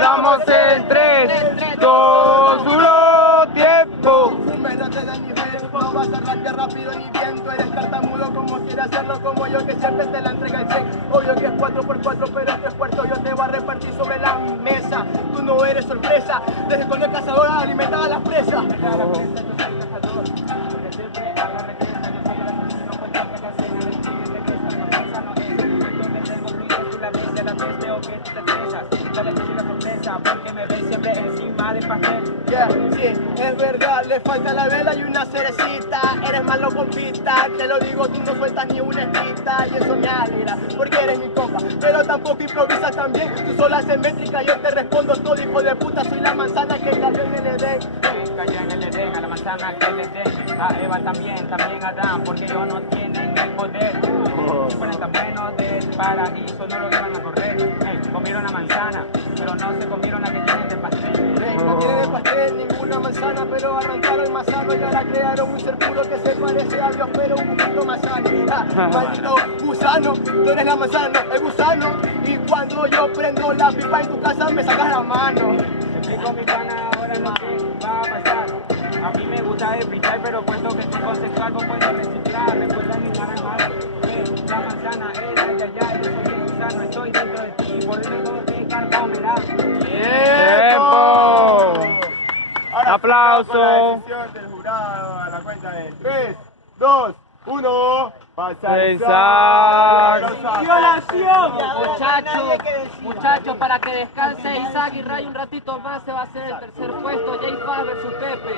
Damos en 3, 2, 1, tiempo. No te da nivel, no vas a rapear rápido ni bien. Tú eres tartamudo como quieres hacerlo, como yo que siempre te la entrega el 100. Obvio que es 4x4, pero 3 cuartos yo te voy a repartir sobre la mesa. Tú no eres sorpresa, desde cuando el cazador alimentaba a las presas. Porque me ven siempre encima del pastel. Yeah, sí, es verdad, le falta la vela y una cerecita. Eres malo compita, te lo digo, tú no sueltas ni una espita. Y eso me alegra, porque eres mi compa. Pero tampoco improvisas tan bien, tú sola haces métrica. Yo te respondo todo, hijo de puta. Soy la manzana que cayó en el Edén. Cayó en el Edén, a la manzana que le den. A Eva también a Adán, porque ellos no tienen el poder. Si fueran tan buenos del paraíso, no lo iban a correr. Comieron la manzana, pero no se comieron la que tienen de pastel. No tienen de pastel ninguna manzana, pero arrancaron más sano y ahora crearon un ser puro que se parece a Dios, pero un poquito más sano. Maldito gusano, tú eres la manzana, el gusano. Y cuando yo prendo la pipa en tu casa me sacas la mano. Explico mi pana, ahora lo que va a pasar. A mí me gusta el freestyle, pero cuento que estoy conceptual, vos puedes reciclar. Recuerda mi cara mal, la manzana es de allá, yo soy el gusano, estoy dentro de ti, por eso todo te carcomerá. ¡Tiempo! Aplauso. Con la decisión del jurado a la cuenta de 3, 2, 1. ¡Violación! Muchachos, para que descanse Isaac y Ray un ratito más, se va a hacer el tercer puesto, J Fab versus Pepe.